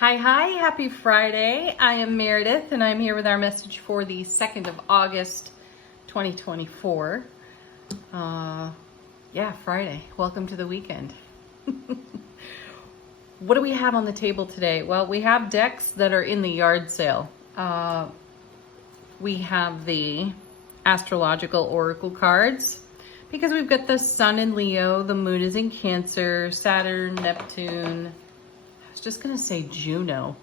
Hi, happy Friday. I am Meredith and I'm here with our message for the 2nd of August, 2024. Friday. Welcome to the weekend. What do we have on the table today? Well, we have decks that are in the yard sale. We have the astrological oracle cards because we've got the sun in Leo, the moon is in Cancer, Saturn, Neptune. I was just going to say Juno.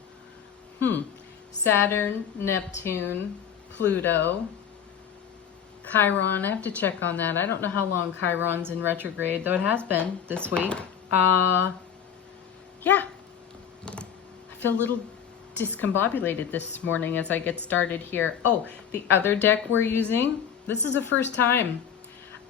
Saturn, Neptune, Pluto, Chiron. I have to check on that. I don't know how long Chiron's in retrograde, though it has been this week. I feel a little discombobulated this morning as I get started here. Oh, the other deck we're using, this is the first time.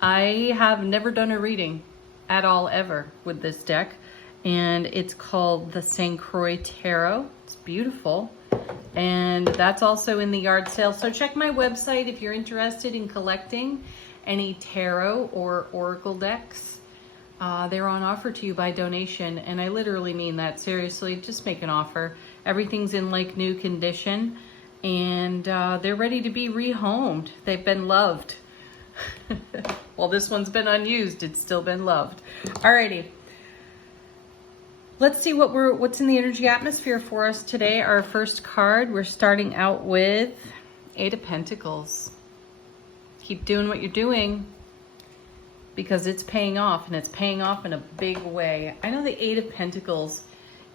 I have never done a reading at all ever with this deck, and it's called the St. Croix Tarot. It's beautiful, and that's also in the yard sale. So check my website if you're interested in collecting any tarot or oracle decks. They're on offer to you by donation, and I literally mean that. Seriously, just make an offer. Everything's in like new condition, and they're ready to be rehomed. They've been loved. While this one's been unused, it's still been loved. Alrighty. Let's see what's in the energy atmosphere for us today. Our first card, we're starting out with Eight of Pentacles. Keep doing what you're doing because it's paying off, and it's paying off in a big way. I know the Eight of Pentacles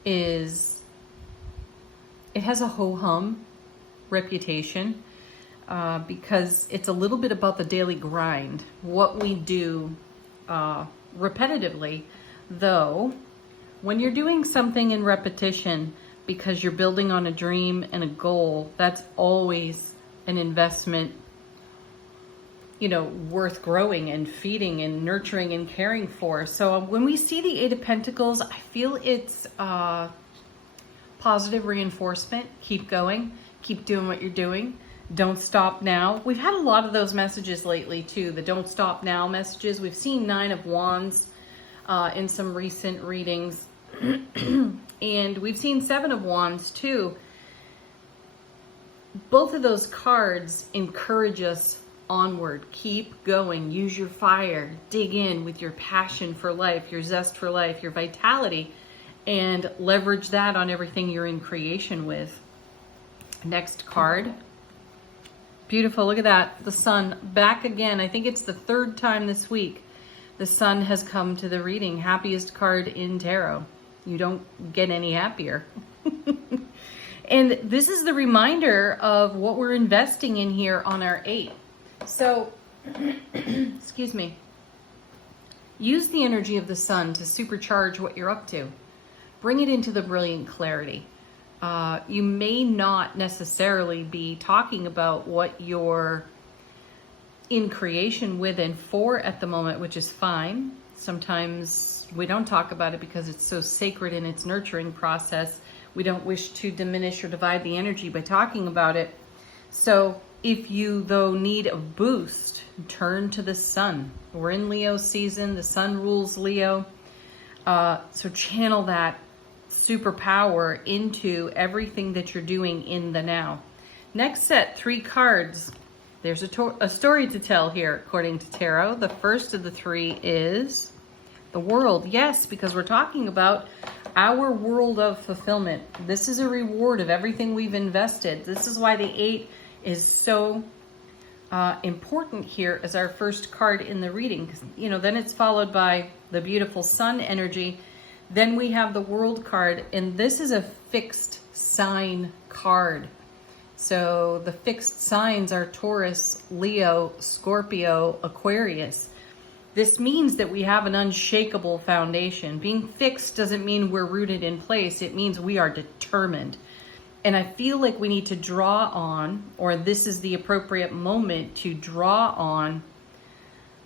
it has a ho-hum reputation because it's a little bit about the daily grind, what we do repetitively, though. When you're doing something in repetition because you're building on a dream and a goal, that's always an investment, worth growing and feeding and nurturing and caring for. So when we see the Eight of Pentacles, I feel it's positive reinforcement. Keep going. Keep doing what you're doing. Don't stop now. We've had a lot of those messages lately too, the don't stop now messages. We've seen Nine of Wands in some recent readings. And we've seen Seven of Wands too. Both of those cards encourage us onward. Keep going. Use your fire. Dig in with your passion for life, your zest for life, your vitality, and leverage that on everything you're in creation with. Next card. Beautiful. Look at that. The sun back again. I think it's the third time this week the sun has come to the reading. Happiest card in tarot. You don't get any happier. And this is the reminder of what we're investing in here on our 8. So, excuse me. Use the energy of the sun to supercharge what you're up to. Bring it into the brilliant clarity. You may not necessarily be talking about what you're in creation with and for at the moment, which is fine. Sometimes we don't talk about it because it's so sacred in its nurturing process. We don't wish to diminish or divide the energy by talking about it. So if you, though, need a boost, turn to the sun. We're in Leo season. The sun rules Leo. So channel that superpower into everything that you're doing in the now. Next set, 3 cards. There's a story to tell here, according to tarot. The first of the 3 is the world. Yes, because we're talking about our world of fulfillment. This is a reward of everything we've invested. This is why the 8 is so important here as our first card in the reading. Then it's followed by the beautiful sun energy. Then we have the world card, and this is a fixed sign card. So the fixed signs are Taurus, Leo, Scorpio, Aquarius. This means that we have an unshakable foundation. Being fixed doesn't mean we're rooted in place. It means we are determined. And I feel like we need to draw on, or this is the appropriate moment to draw on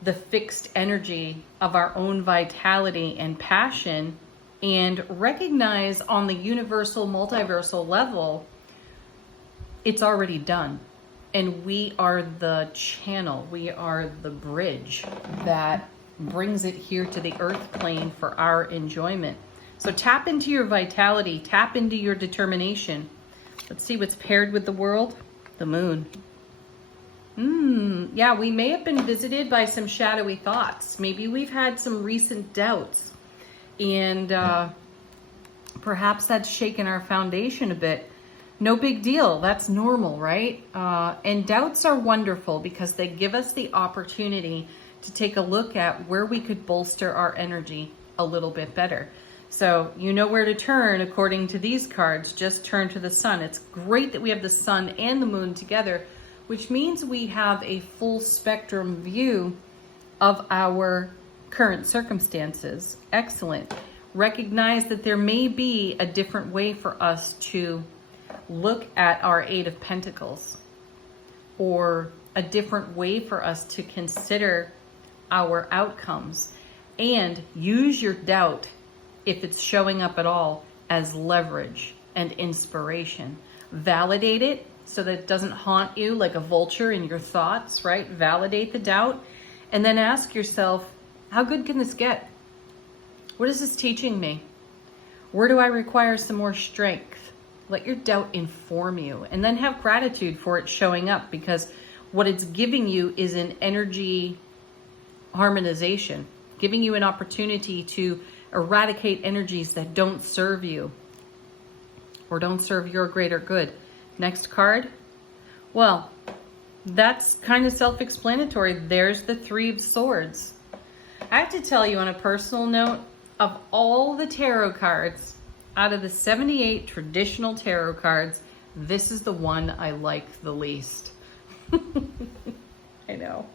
the fixed energy of our own vitality and passion, and recognize on the universal, multiversal level, it's already done. And we are the channel, we are the bridge that brings it here to the earth plane for our enjoyment. So tap into your vitality, tap into your determination. Let's see what's paired with the world. The moon. Yeah, we may have been visited by some shadowy thoughts. Maybe we've had some recent doubts. And perhaps that's shaken our foundation a bit. No big deal. That's normal, right? And doubts are wonderful because they give us the opportunity to take a look at where we could bolster our energy a little bit better. So you know where to turn according to these cards. Just turn to the sun. It's great that we have the sun and the moon together, which means we have a full spectrum view of our current circumstances. Excellent. Recognize that there may be a different way for us to look at our Eight of Pentacles, or a different way for us to consider our outcomes, and use your doubt, if it's showing up at all, as leverage and inspiration. Validate it so that it doesn't haunt you like a vulture in your thoughts, right? Validate the doubt, and then ask yourself, how good can this get? What is this teaching me? Where do I require some more strength? Let your doubt inform you, and then have gratitude for it showing up, because what it's giving you is an energy harmonization, giving you an opportunity to eradicate energies that don't serve you or don't serve your greater good. Next card. Well, that's kind of self-explanatory. There's the Three of Swords. I have to tell you, on a personal note, of all the tarot cards, out of the 78 traditional tarot cards, this is the one I like the least. I know.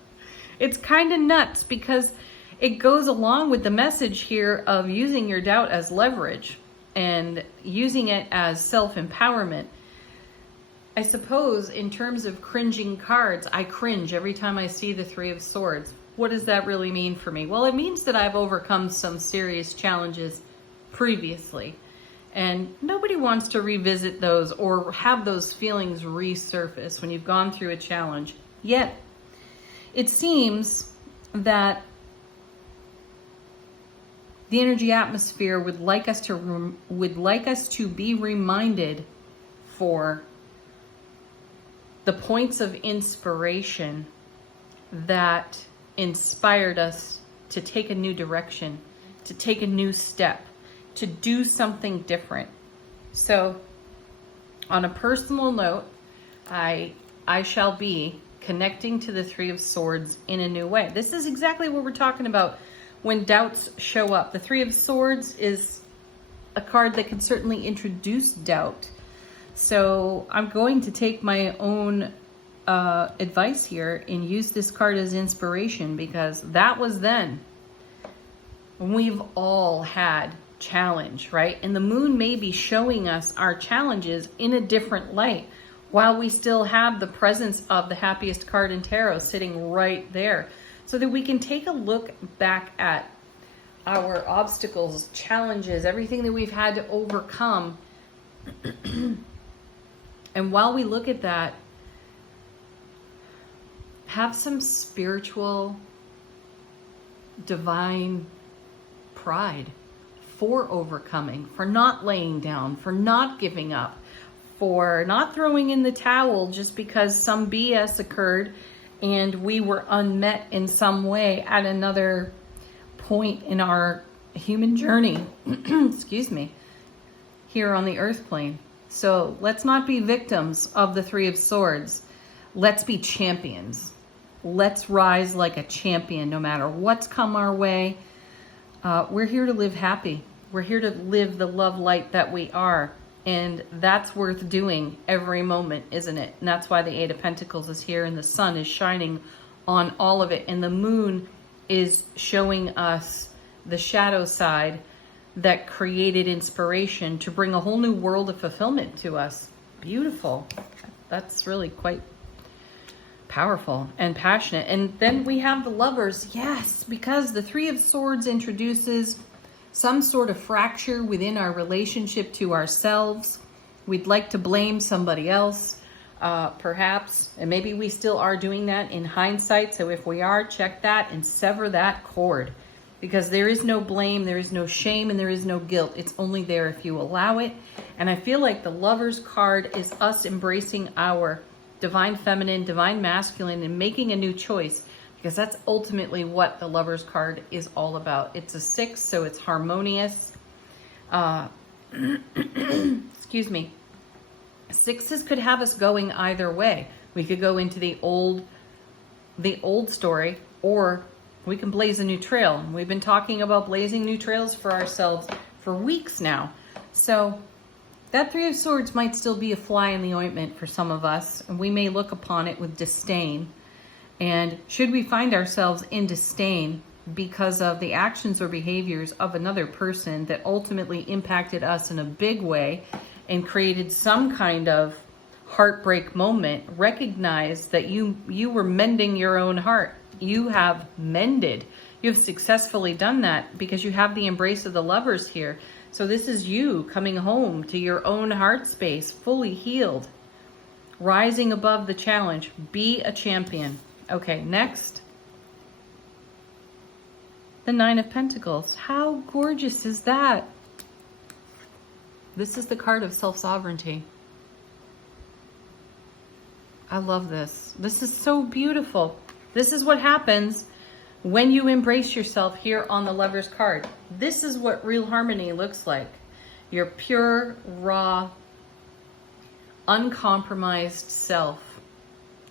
It's kind of nuts because it goes along with the message here of using your doubt as leverage and using it as self-empowerment. I suppose in terms of cringing cards, I cringe every time I see the Three of Swords. What does that really mean for me? Well, it means that I've overcome some serious challenges previously. And nobody wants to revisit those or have those feelings resurface when you've gone through a challenge. Yet, it seems that the energy atmosphere would like us to be reminded for the points of inspiration that inspired us to take a new direction, to take a new step, to do something different. So, on a personal note, I shall be connecting to the Three of Swords in a new way. This is exactly what we're talking about when doubts show up. The Three of Swords is a card that can certainly introduce doubt. So I'm going to take my own advice here and use this card as inspiration, because that was then. We've all had challenge, right? And the moon may be showing us our challenges in a different light, while we still have the presence of the happiest card in tarot sitting right there, so that we can take a look back at our obstacles, challenges, everything that we've had to overcome. And while we look at that, have some spiritual, divine pride for overcoming, for not laying down, for not giving up, for not throwing in the towel just because some BS occurred and we were unmet in some way at another point in our human journey, excuse me, here on the earth plane. So let's not be victims of the Three of Swords. Let's be champions. Let's rise like a champion no matter what's come our way. We're here to live happy. We're here to live the love light that we are. And that's worth doing every moment, isn't it? And that's why the Eight of Pentacles is here and the sun is shining on all of it. And the moon is showing us the shadow side that created inspiration to bring a whole new world of fulfillment to us. Beautiful. That's really quite powerful and passionate. And then we have the Lovers. Yes, because the Three of Swords introduces some sort of fracture within our relationship to ourselves. We'd like to blame somebody else, perhaps, and maybe we still are doing that in hindsight. So if we are, check that and sever that cord. because there is no blame, there is no shame, and there is no guilt. It's only there if you allow it. And I feel like the Lovers card is us embracing our divine feminine, divine masculine, and making a new choice, because that's ultimately what the Lovers card is all about. It's a 6, so it's harmonious. Excuse me. 6s could have us going either way. We could go into the old story, or we can blaze a new trail. We've been talking about blazing new trails for ourselves for weeks now. So that 3 of Swords might still be a fly in the ointment for some of us, and we may look upon it with disdain. And should we find ourselves in disdain because of the actions or behaviors of another person that ultimately impacted us in a big way and created some kind of heartbreak moment, recognize that you were mending your own heart. You have mended. You have successfully done that because you have the embrace of the Lovers here. So this is you coming home to your own heart space, fully healed, rising above the challenge. Be a champion. Okay, next. The 9 of Pentacles. How gorgeous is that? This is the card of self-sovereignty. I love this. This is so beautiful. This is what happens when you embrace yourself here on the Lovers card. This is what real harmony looks like. Your pure, raw, uncompromised self.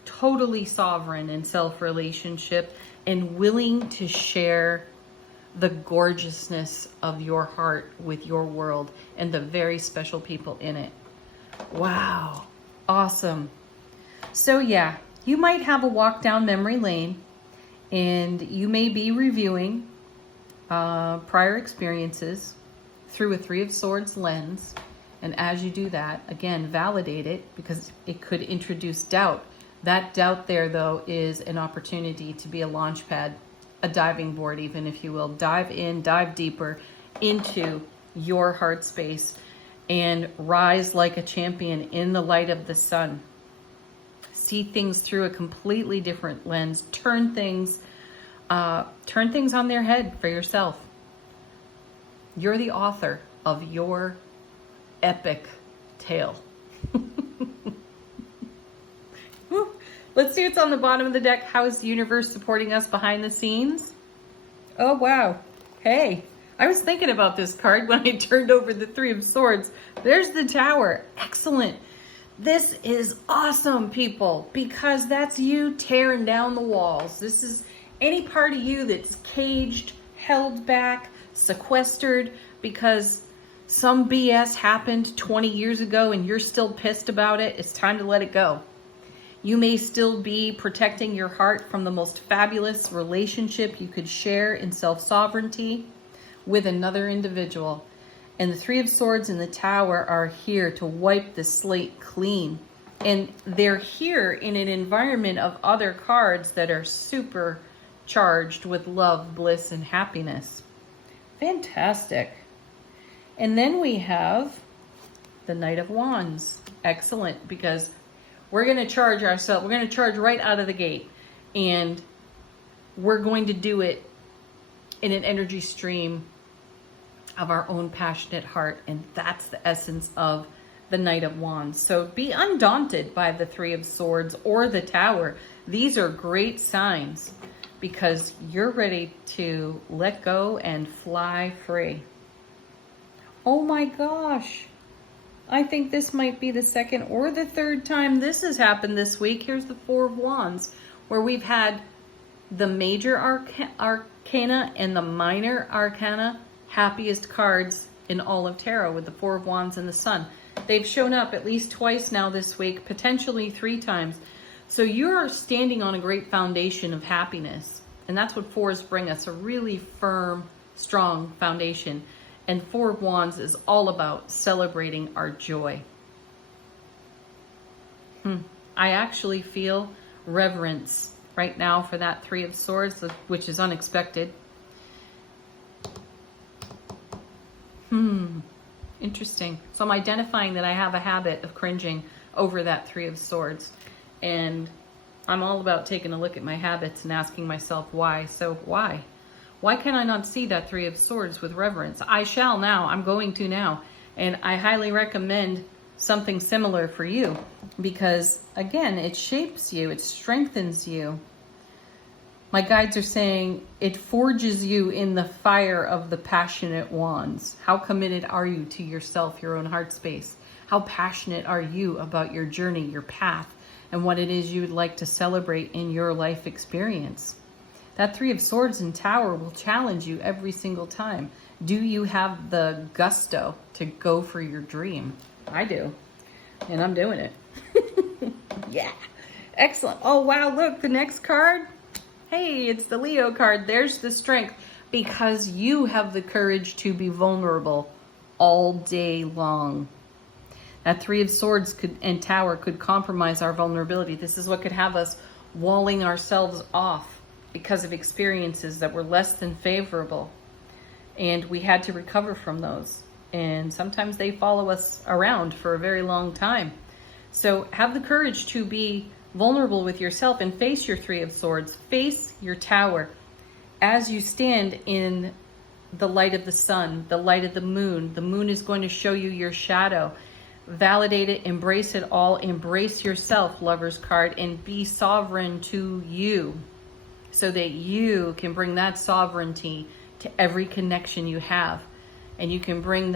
Totally sovereign in self-relationship and willing to share the gorgeousness of your heart with your world and the very special people in it. Wow. Awesome. So yeah, you might have a walk down memory lane, and you may be reviewing prior experiences through a 3 of Swords lens. And as you do that, again, validate it, because it could introduce doubt. That doubt there, though, is an opportunity to be a launch pad, a diving board even, if you will. Dive in, dive deeper into your heart space and rise like a champion in the light of the sun. See things through a completely different lens. Turn things on their head for yourself. You're the author of your epic tale. Let's see what's on the bottom of the deck. How is the universe supporting us behind the scenes? Oh, wow. Hey, I was thinking about this card when I turned over the 3 of Swords. There's the Tower. Excellent. This is awesome, people, because that's you tearing down the walls. This is any part of you that's caged, held back, sequestered because some BS happened 20 years ago and you're still pissed about it. It's time to let it go. You may still be protecting your heart from the most fabulous relationship you could share in self-sovereignty with another individual. And the 3 of Swords and the Tower are here to wipe the slate clean. And they're here in an environment of other cards that are super charged with love, bliss, and happiness. Fantastic. And then we have the Knight of Wands. Excellent, because we're going to charge ourselves. We're going to charge right out of the gate. And we're going to do it in an energy stream of our own passionate heart. And that's the essence of the Knight of Wands. So be undaunted by the 3 of Swords or the Tower. These are great signs because you're ready to let go and fly free. Oh my gosh. I think this might be the second or the third time this has happened this week. Here's the 4 of Wands, where we've had the major arcana and the minor arcana happiest cards in all of tarot, with the 4 of Wands and the Sun. They've shown up at least twice now this week, potentially 3 times. So you're standing on a great foundation of happiness. And that's what 4s bring us, a really firm, strong foundation. And 4 of Wands is all about celebrating our joy. I actually feel reverence right now for that 3 of Swords, which is unexpected. Interesting. So I'm identifying that I have a habit of cringing over that 3 of Swords. And I'm all about taking a look at my habits and asking myself why. So why? Why can I not see that Three of Swords with reverence? I shall now. I'm going to now. And I highly recommend something similar for you because, again, it shapes you. It strengthens you. My guides are saying it forges you in the fire of the passionate wands. How committed are you to yourself, your own heart space? How passionate are you about your journey, your path, and what it is you would like to celebrate in your life experience? That Three of Swords and Tower will challenge you every single time. Do you have the gusto to go for your dream? I do, and I'm doing it. Yeah, excellent. Oh, wow, look, the next card. Hey, it's the Leo card. There's the strength because you have the courage to be vulnerable all day long. That Three of Swords and Tower could compromise our vulnerability. This is what could have us walling ourselves off because of experiences that were less than favorable. And we had to recover from those. And sometimes they follow us around for a very long time. So have the courage to be vulnerable with yourself and face your Three of Swords, face your Tower as you stand in the light of the sun, the light of the moon. The moon is going to show you your shadow. Validate it, embrace it all, embrace yourself, Lover's card, and be sovereign to you so that you can bring that sovereignty to every connection you have. And you can bring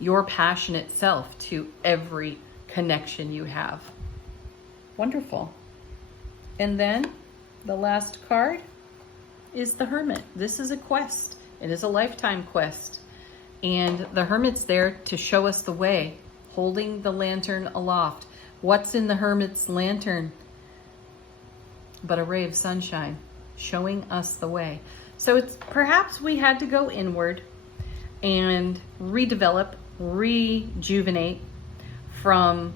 your passionate self to every connection you have. Wonderful. And then the last card is the Hermit. This is a quest. It is a lifetime quest. And the Hermit's there to show us the way, holding the lantern aloft. What's in the Hermit's lantern but a ray of sunshine, showing us the way. So it's perhaps we had to go inward and redevelop, rejuvenate from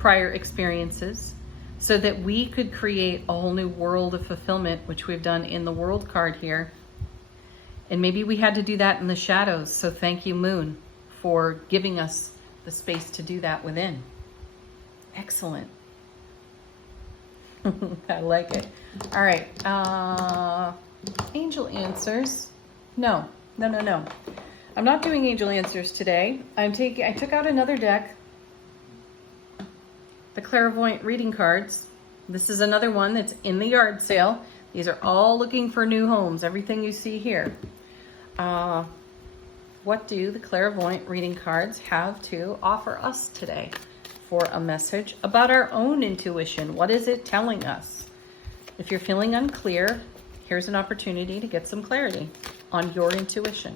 prior experiences so that we could create a whole new world of fulfillment, which we've done in the World card here. And maybe we had to do that in the shadows. So thank you, Moon, for giving us the space to do that within. Excellent. I like it. All right. Angel answers. No. I'm not doing angel answers today. I took out another deck. The Clairvoyant reading cards. This is another one that's in the yard sale. These are all looking for new homes. Everything you see here. What do the Clairvoyant reading cards have to offer us today for a message about our own intuition? What is it telling us? If you're feeling unclear, here's an opportunity to get some clarity on your intuition.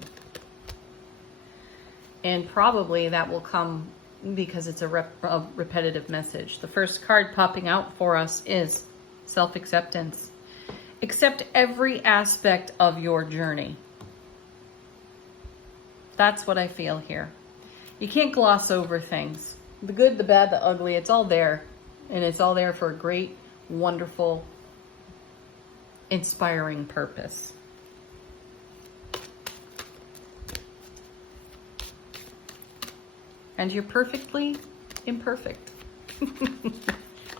And probably that will come because it's a repetitive message. The first card popping out for us is self-acceptance. Accept every aspect of your journey. That's what I feel here. You can't gloss over things. The good, the bad, the ugly, it's all there. And it's all there for a great, wonderful, inspiring purpose. And you're perfectly imperfect.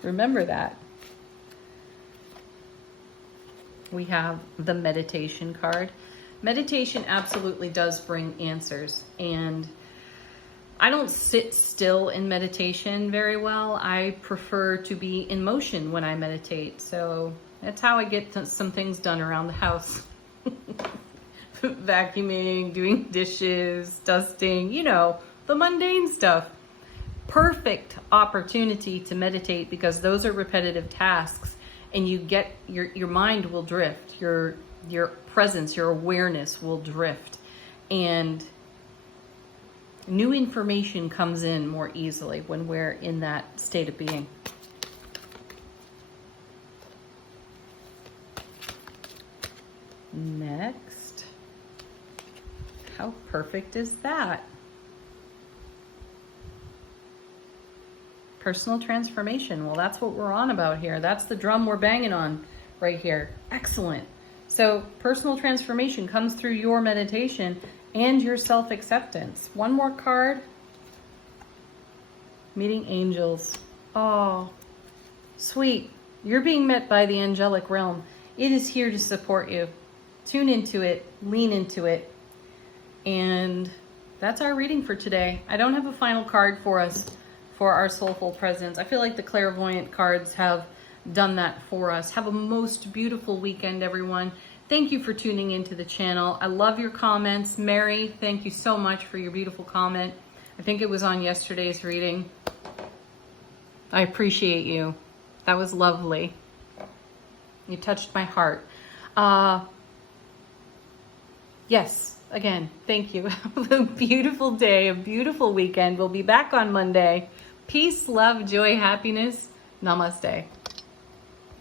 Remember that. We have the meditation card. Meditation absolutely does bring answers. And I don't sit still in meditation very well. I prefer to be in motion when I meditate. So that's how I get some things done around the house. Vacuuming, doing dishes, dusting, the mundane stuff. Perfect opportunity to meditate because those are repetitive tasks and you get your mind will drift, your presence, your awareness will drift, and new information comes in more easily when we're in that state of being. Next, how perfect is that? Personal transformation. Well, that's what we're on about here. That's the drum we're banging on right here. Excellent. So personal transformation comes through your meditation and your self-acceptance. One more card. Meeting angels. Oh, sweet. You're being met by the angelic realm. It is here to support you. Tune into it, lean into it. And that's our reading for today. I don't have a final card for us for our soulful presence. I feel like the clairvoyant cards have done that for us. Have a most beautiful weekend, everyone. Thank you for tuning into the channel. I love your comments. Mary, thank you so much for your beautiful comment. I think it was on yesterday's reading. I appreciate you. That was lovely. You touched my heart. Yes, again, thank you. Have a beautiful day, a beautiful weekend. We'll be back on Monday. Peace, love, joy, happiness. Namaste.